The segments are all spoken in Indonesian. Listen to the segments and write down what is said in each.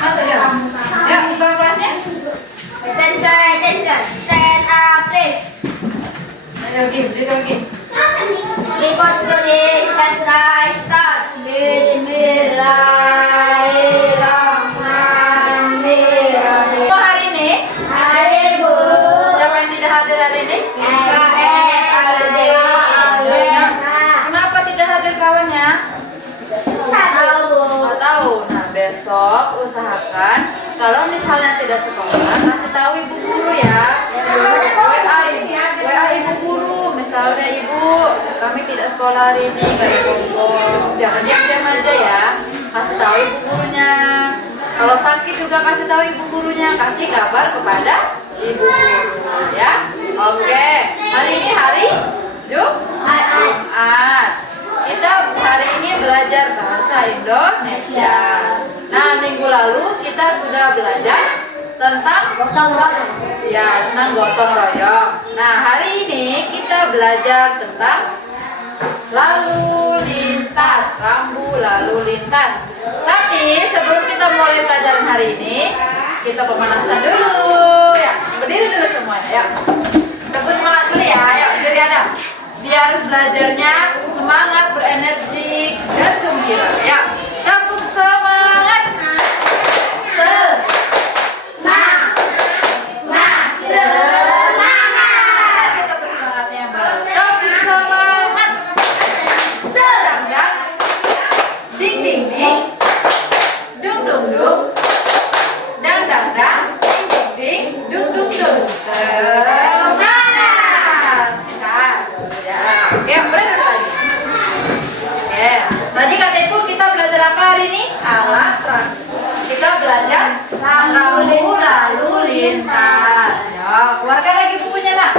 Masuk ya. Ya, buka kelasnya. Attention. Stand up, please. Ayo, lagi. Record study. Start. Bismillahirrahmanirrahim. Hari ini, Hari Bu. siapa yang tidak hadir hari ini? MKS Aldeana. Kenapa tidak hadir kawannya? Tahu. Nggak tahu. Nah, besok usahakan kalau misalnya tidak sekolah, kasih tahu ibu guru ya. WA ibu guru. Misalnya ibu, kami tidak sekolah hari ini, kayak ngomong. Jangan diam-diam aja ya. Kasih tahu ibu gurunya. Kalau sakit juga kasih tahu ibu gurunya. Kasih kabar kepada ibu guru ya. Oke. Hari ini hari Jumat. Kita hari ini belajar bahasa Indonesia. Nah, minggu lalu kita sudah belajar tentang Gotong royong. tentang gotong royong. Nah, hari ini kita belajar tentang lalu lintas, rambu lalu lintas. Tapi sebelum kita mulai pelajaran hari ini, kita pemanasan dulu ya. Berdiri dulu semuanya ya. Tepuk semangat dulu ya. Ya, berdiri Adam. Biar belajarnya semangat, berenergi dan gembira ya. Tepuk semangat. Lagi tepuk semangatnya yang baru. Tepuk semangat. Sedang dan ding ding ding. Dung dung dung. Dang dang dang. Ding ding ding. Dung dung dung. Semangat. Bisa. Ya. Oke, benar lagi. Oke. Tadi kata Ibu kita belajar apa hari ini? Alat transportasi. Kita belajar rambu lalu lintas. Ya, keluarkan lagi bukunya, Nak.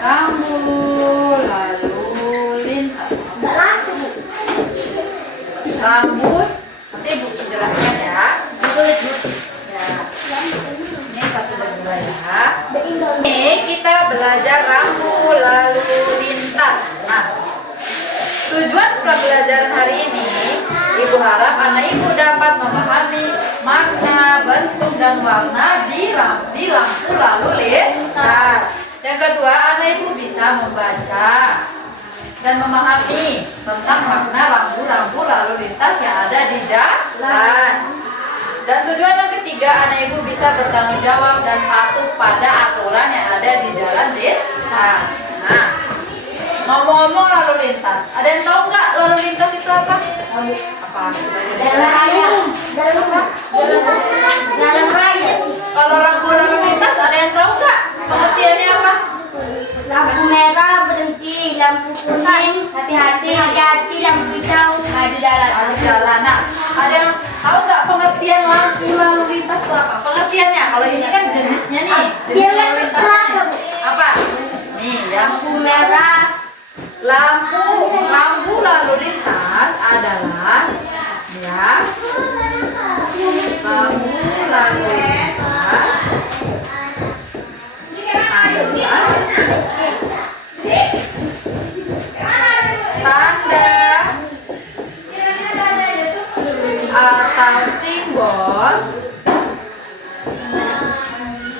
Rambu lalu lintas. Rambut, nanti Ibu jelaskan ya. Ya. Ini satu dan dua ya. Ini kita belajar rambu lalu lintas. Nah, tujuan pembelajaran hari ini, Ibu harap anak Ibu dapat memahami makna, bentuk, dan warna di lampu lalu lintas. Yang kedua, anak Ibu bisa membaca dan memahami tentang makna rambu-rambu lalu lintas yang ada di jalan. Dan tujuan yang ketiga, anak Ibu bisa bertanggung jawab dan patuh pada aturan yang ada di jalan lintas. Nah, ngomong-ngomong lalu lintas, ada yang tahu nggak lalu lintas itu apa? Apa? Jalan raya. Kalau rambu lalu lintas ada yang tahu nggak? Pengertiannya apa? Lampu merah berhenti, lampu kuning hati-hati, lampu hijau maju jalan. Nah, ada yang tahu nggak pengertian lampu lalu lintas itu apa? Pengertiannya, kalau ini kan jenisnya nih, jenis lalu lintasnya. Apa? Nih, Lampu merah. Lampu lalu lintas adalah ya lampu lalu lintas adalah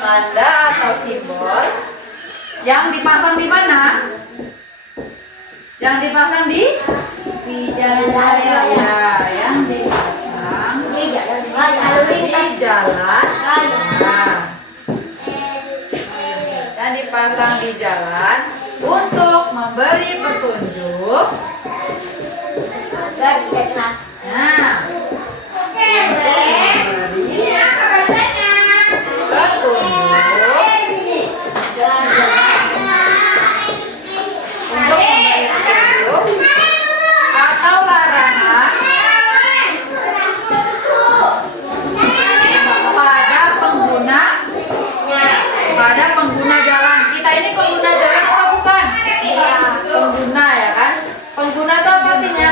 tanda atau simbol yang dipasang di mana? Yang dipasang di Jalan raya. ya, yang dipasang Di jalan raya. Lalu di lintas. jalan Raya. nah, yang dipasang di jalan untuk memberi petunjuk. Nah, untuk memberi atau larangan pada pengguna jalan. Kita ini pengguna jalan atau bukan? Pengguna ya kan? Pengguna itu apa artinya?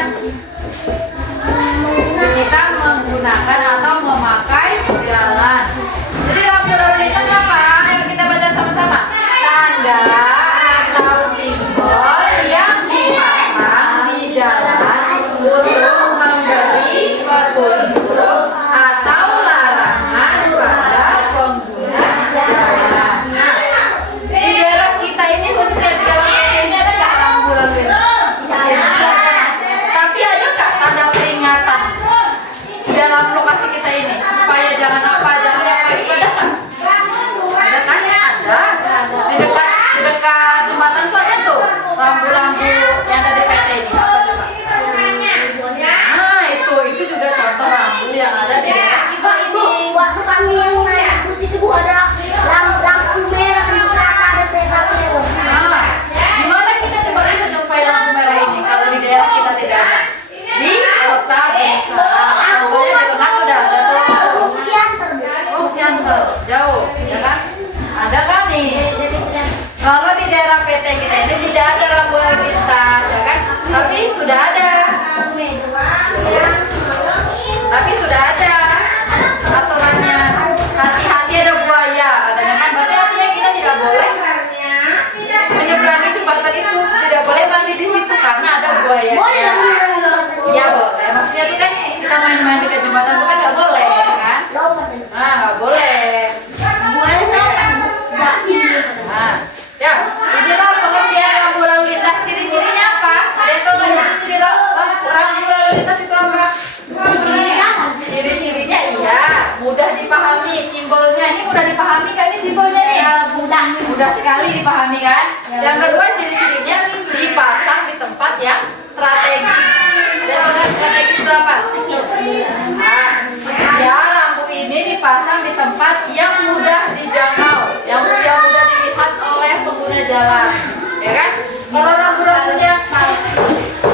jalan, ya kan? Kalau rambu-rambunya,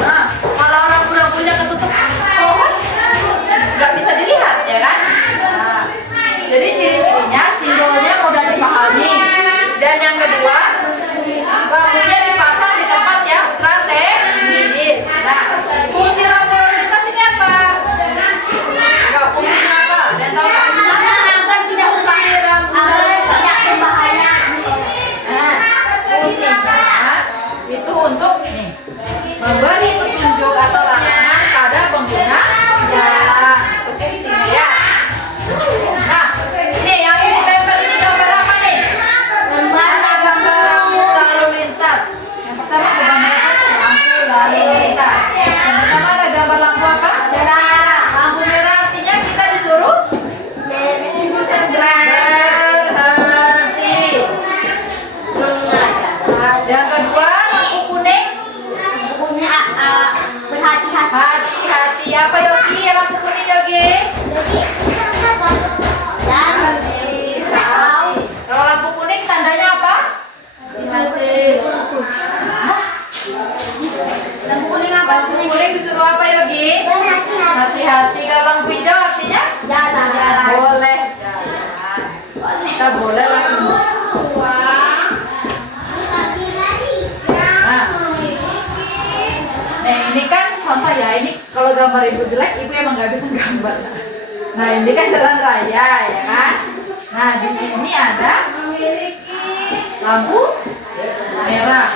nah, kalau rambu-rambunya ketutup pohon, nggak bisa dilihat, ya kan? Nah, jadi ciri-cirinya, simbolnya udah dipahami. Dan yang kedua, rambunya dipasang di tempat yang strategis. Nah, fungsi rambu lalu lintas ini apa? Enggak, fungsinya apa? Dan tahu nggak? Agar tidak rusak, agar tidak berbahaya. Nah, fungsinya itu untuk nih memberi petunjuk atau larangan pada pengguna jalan. Itu fungsinya ya. Nah, ini yang ini tempel ini gambar apa nih? Gambar lampu lalu lintas. Yang pertama ada gambar apa? Lampu lalu lintas. Yang pertama ada gambar lampu apa? Lampu merah artinya kita disuruh berhenti. Yang kedua lampu kuning. Berhati-hati. Hati-hati. Apa Yogi? Lampu kuning Yogi? Hati-hati. Kalau lampu kuning tandanya apa? Hati-hati. Lampu kuning apa? Lampu kuning disuruh apa Yogi? Hati-hati. Kalau lampu hijau artinya? Jalan. Boleh jalan. Kita boleh langsung. Nah, ini kan contoh ya. Ini kalau gambar ibu jelek, ibu emang nggak bisa gambar. Nah, ini kan jalan raya ya kan? Nah, di sini ada lampu merah.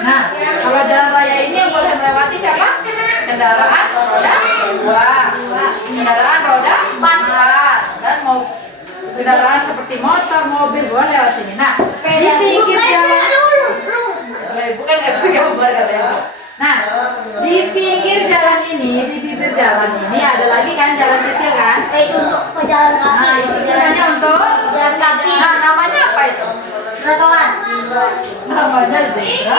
Nah, kalau jalan raya ini yang boleh melewati siapa? Kendaraan roda 2, kendaraan roda 4, dan mau kendaraan seperti motor, mobil boleh lewat sini. Nah, di pinggir jalan, bukan nggak bisa gambar katanya. Nah, di pinggir jalan ini, di bibir jalan ini ada lagi kan jalan kecil kan? Itu untuk pejalan kaki. Nah, itu gunanya untuk Jalan kaki. Nah, namanya apa itu? Trotoar. Namanya zebra.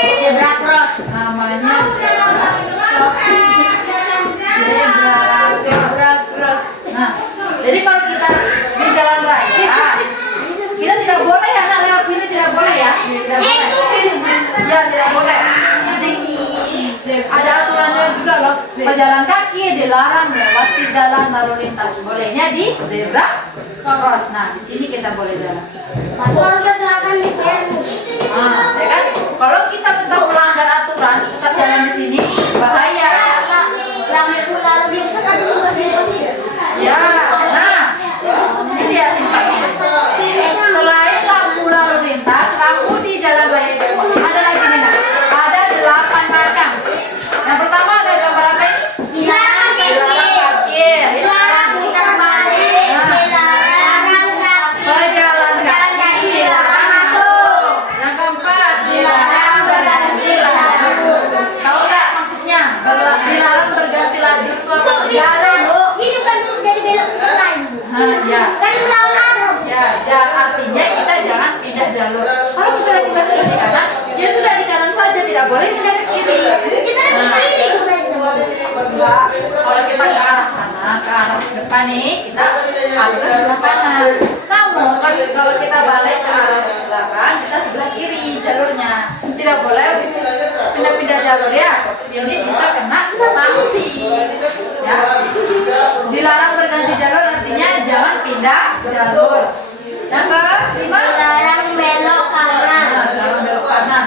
Zebra cross. Namanya zebra cross. Nah, jadi kalau kita di jalan raya, kita tidak boleh ya nak lewat sini, tidak boleh ya, tidak boleh. Ya tidak boleh. Ada aturannya juga loh. Pejalan kaki dilarang melewati jalan lalu lintas. Bolehnya di zebra cross. Nah, di sini kita boleh jalan. Nah, ya kan? Kalau kita tetap melanggar aturan, tetap jalan di sini, bahaya. Lampu lalu lintas ada simpul-simpulnya. Ya, nah, ini dia simpelnya. Selain lampu lalu lintas, lampu di jalan raya itu ada lagi nih, Nak. Ada 8 macam. Yang pertama ada gambar apa ini? Dilarang Parkir. dilarang putar balik, dilarang Pejalan kaki dilarang masuk. Yang keempat, dilarang berganti lajur. Tahu nggak maksudnya? Dilarang berganti lajur itu apa? Jalan, Bu. Ini bukan Bu, jadi belok ke lain, Bu. Ya. Kan melawan arah. Ya, artinya kita jangan pindah jalur. Kalau misalnya kita sudah di kanan, ya sudah di kanan saja, tidak boleh pindah ke kiri. Kita kan ke kiri, Bu. Enggak, kalau kita ke arah sana, ke arah depan nih, kita harus sebelah kanan. Namun kalau kita balik ke arah belakang, kita sebelah kiri jalurnya. Tidak boleh pindah-pindah jalur ya. Ini bisa kena sanksi. Ya, dilarang berganti jalur artinya jangan pindah jalur. Yang kelima, Dilarang belok kanan. nah, jangan belok kanan.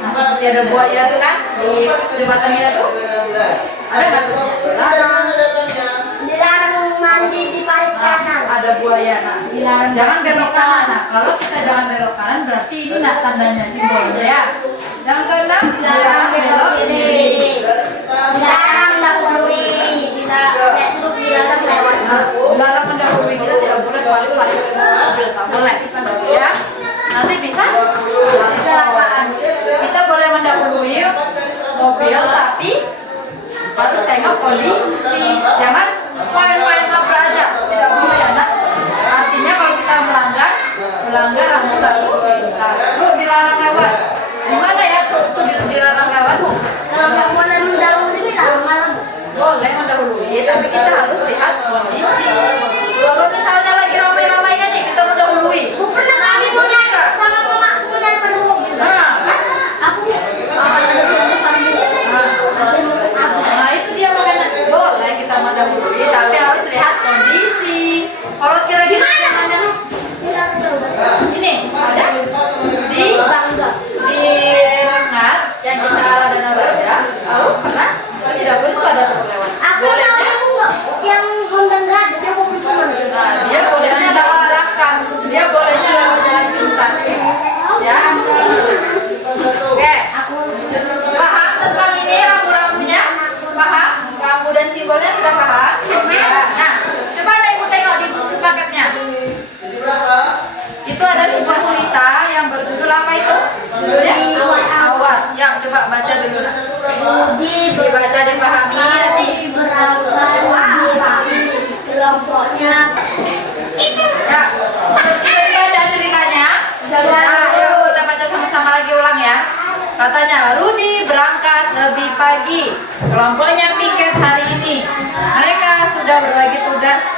Nah, seperti ada buaya tuh kan di jembatan kita tuh. Ada nggak tuh? Dilarang mandi di parit kanan. Ada buaya. Nah, dilarang jangan belok kanan. Nah, kalau kita jangan belok kanan berarti ini nak tandanya simbolnya ya. Yang keenam, dilarang belok kiri. Dilarang mendahului. Dilarang lewat. Nah, dilarang mendahului, kita tidak boleh balik-balik. Tak boleh. Ya. Nanti bisa kecelakaan. Kita boleh mendahului mobil tapi harus tengok kondisi. Jangan main-main tabrak aja. Tidak boleh ya, Nak. Artinya kalau kita melanggar lampu lalu lintas. Truk dilarang lewat. Gimana ya truk itu dilarang lewat? Kalau nggak boleh mendahului kita malam. Boleh mendahului, tapi kita harus lihat kondisi. Kalau misalnya lagi ramai-ramainya nih, kita mendahului. Pernah kami punya sama mamaku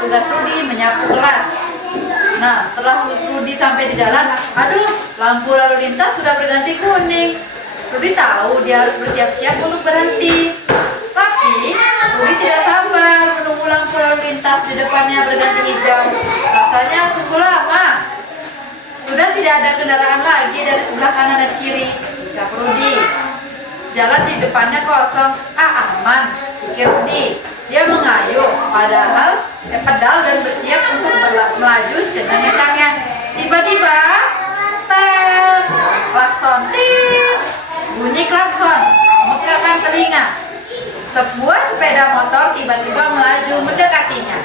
tugas Rudi menyapu kelas. Nah, setelah Rudi sampai di jalan, aduh, lampu lalu lintas sudah berganti kuning. Rudi tahu dia harus bersiap-siap untuk berhenti. Tapi Rudi tidak sabar menunggu lampu lalu lintas di depannya berganti hijau. Rasanya sungguh lama. Sudah tidak ada kendaraan lagi dari sebelah kanan dan kiri. Ucap Rudi. Jalan di depannya kosong. Aman, pikir Rudi. Dia mengayuh, padahal pedal dan bersiap untuk melaju sekencang-kencangnya. Tiba-tiba, tel, klakson, tit, bunyi klakson, memekakan telinga. Sebuah sepeda motor tiba-tiba melaju mendekatinya.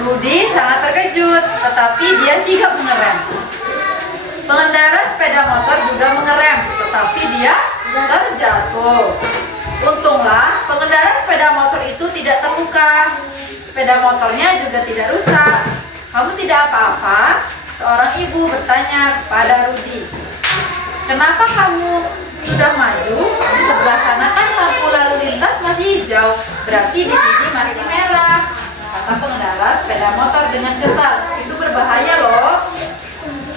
Rudi sangat terkejut, tetapi dia sigap mengerem. Pengendara sepeda motor juga mengerem, tetapi dia terjatuh. Untunglah pengendara sepeda motor itu tidak terluka. Sepeda motornya juga tidak rusak. Kamu tidak apa-apa? Seorang ibu bertanya kepada Rudi. Kenapa kamu sudah maju? Di sebelah sana kan lampu lalu lintas masih hijau. Berarti di sini masih merah. Kata pengendara sepeda motor dengan kesal. Itu berbahaya loh.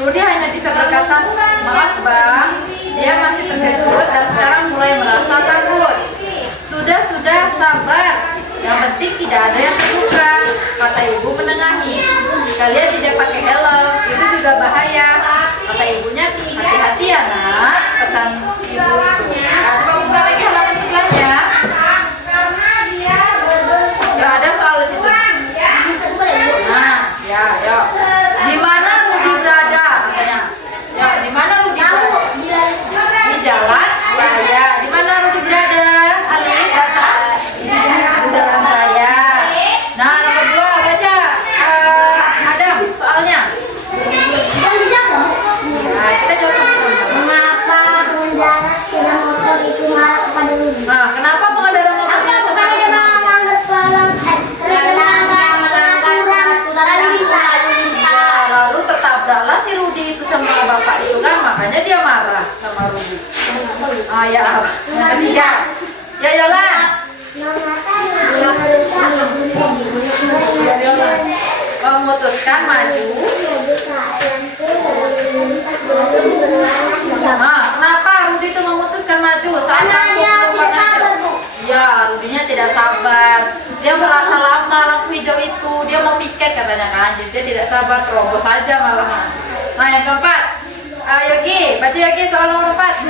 Rudi hanya bisa berkata, maaf bang, dia masih terkejut dan sekarang mulai merasa takut. Sudah, sabar. Yang penting tidak ada yang terluka, kata ibu menengahi. Kalian tidak pakai helm, itu juga bahaya. Kata ibunya, hati-hati ya nak, pesan ibu itu. Nah, coba buka lagi halaman sebelahnya. Gak ada soal di situ. Nah, ya, yuk. Di mana Rudi berada? Katanya. Ya, di mana Rudi berada? Di jalan raya. Di mana Rudi berada? Ali, kata. Di jalan raya. Nah, nomor 2 baca. Adam, soalnya. Nah, kita jawab sama-sama. Mengapa pengendara sepeda motor itu marah kepada Rudi? Nah, kenapa pengendara motor itu Karena dia melanggar aturan lalu lintas. lalu tertabraklah si Rudi itu sama bapak itu kan, makanya dia marah sama Rudi. Ah ya, yang ketiga. Ya Yola. Memutuskan maju. Nah, kenapa Rudi itu memutuskan maju? Saat ya, Rudinya tidak sabar. Dia merasa lama lampu hijau itu. Dia mau piket katanya kan. Jadi dia tidak sabar, terobos saja malah. Nah, yang keempat. Yogi, baca Yogi soal nomor 4.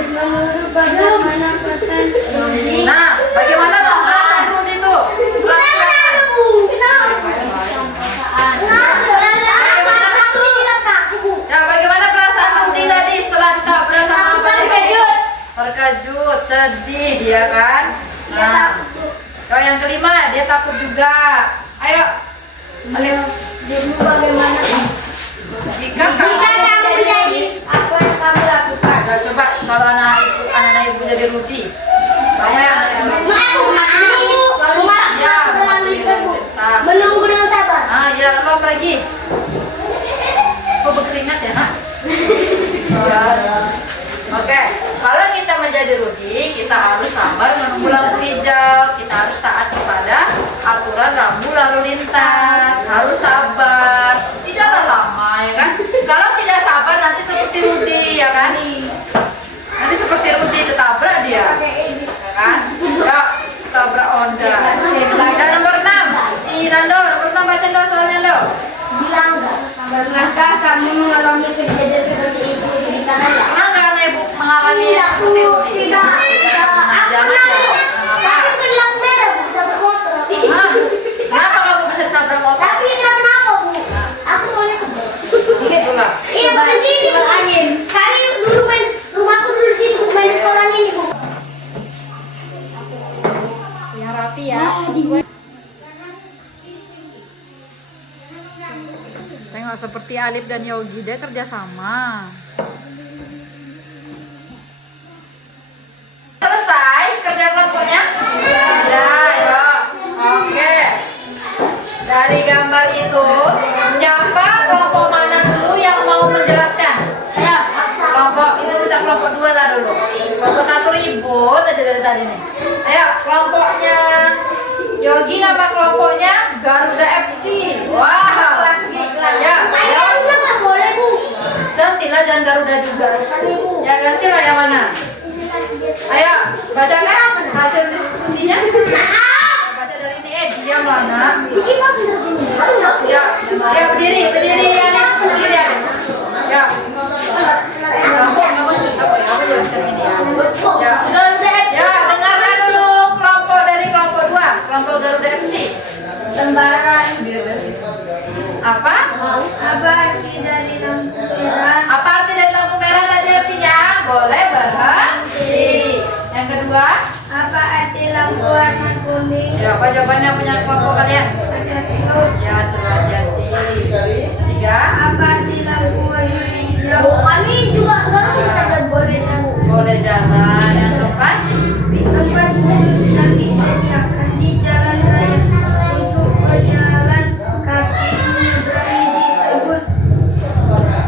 Bagaimana persen Rudi? Nah, bagaimana dong perasaan Rudi itu? Ya, bagaimana perasaan Rudi tadi setelah ditabrak sama Bang? Terkejut, sedih dia kan. Nah, yang kelima, dia takut juga. Ayo, Dirimu bagaimana? jika kamu jadi, apa yang kamu lakukan? Nah, coba kalau anak ibu jadi Rudi, apa yang anak ibu? Menunggu dengan sabar. Ah, ya lalu apa lagi? Kok berkeringat ya nak? Oke, kalau kita menjadi Rudi, kita harus sabar menunggu lampu hijau. Kita harus taat kepada aturan rambu lalu lintas. Harus sabar, tidaklah lama ya kan? Kalau tidak sabar nanti seperti Rudi ya kan? Nanti seperti Rudi ketabrak dia, ya kan? Ya, tabrak Honda. Dan nomor 6, si Nando, nomor 6 baca dong soalnya lo. Bilang pernahkah kamu mengalami kejadian seperti itu di tanah? Pernah nggak anak ibu mengalami seperti Rudi? Jangan ya. Tapi bukan lampu merah, Bu. Kita bermotor. Hah? Kenapa kamu bisa tabrak motor? Tapi kenapa, Bu? Aku soalnya kebel. Itulah. Iya, bukan sini, Bu. Angin. Kami dulu main, rumahku dulu di sini, Bu. Main di sekolah ini, Bu. Yang rapi ya. Tengok seperti Alif dan Yogi, dia kerja sama. Selesai kerja kelompoknya? Sudah, yuk. Oke. Dari gambar itu, siapa kelompok mana dulu yang mau menjelaskan? Ayo, kelompok ini kita kelompok 2 lah dulu. Kelompok 1 ribut aja dari tadi nih. Ayo, kelompoknya Yogi, nama kelompoknya Garuda FC. juga. Ya ganti lah yang mana? Ayo, bacakan hasil diskusinya. Baca dari ini, diam lah nak. Ya, ya berdiri ya nih, berdiri ya. Ya, aku jelaskan ini ya. Ya, dengarkan dulu kelompok 2, kelompok Garuda FC. Lembaran. Apa? Apa arti dari lampu merah? Apa arti dari lampu merah tadi artinya? Boleh berhenti. Yang kedua? Apa arti lampu warna kuning? Ya, apa jawabannya punya kelompok kalian? Hati-hati. Ya, sudah hati. Tiga? Apa arti lampu warna hijau? Kami juga kan boleh tahu. Boleh jalan. Yang keempat? Tempat khusus yang disediakan di jalan raya untuk berjalan kaki menyeberangi disebut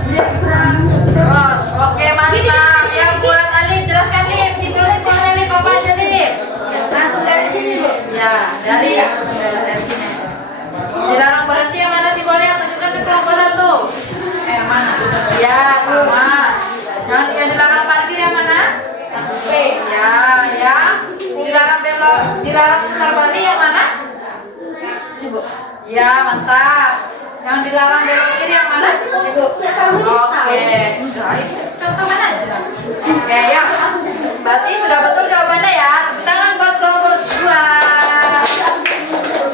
zebra. Terus, oke mantap. Yang buat Alif, jelaskan Lip. Simpel-simpelnya Lip, apa aja Lip? Langsung dari sini deh. Ya, dari sini. Dilarang berhenti yang mana simbolnya? Tunjukkan ke kelompok 1. Yang mana? Ya, sama. Yang dilarang parkir yang mana? B. Ya, yang dilarang belok, dilarang putar balik yang mana? Ibu. Ya, mantap. Yang dilarang belok kiri yang mana? Ibu. Oke. Enggak, itu contoh mana aja? Oke, ya. Berarti sudah betul jawabannya ya. Tepuk tangan buat kelompok 2.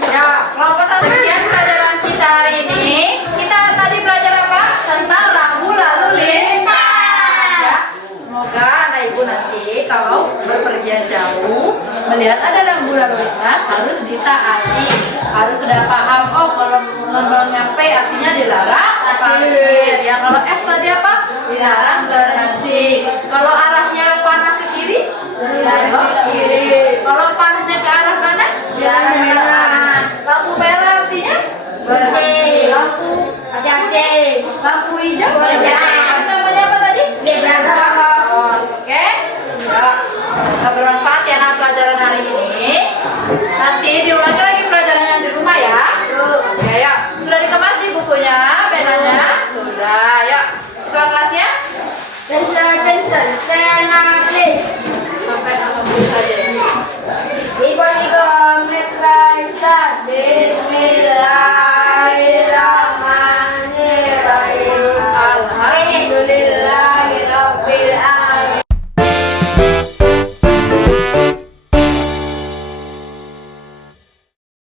Ya, kelompok 1 sekian pelajaran kita hari ini. Kita tadi belajar apa? Tentang rambu lalu lintas. Ya, semoga anak ibu nanti kalau berpergian jauh melihat ada rambu lalu lintas harus ditaati. Harus sudah paham. Oh, kalau belum nyampe artinya dilarang parkir. Ya, kalau S tadi apa? Dilarang berhenti. Kalau arahnya panah ke kiri, belok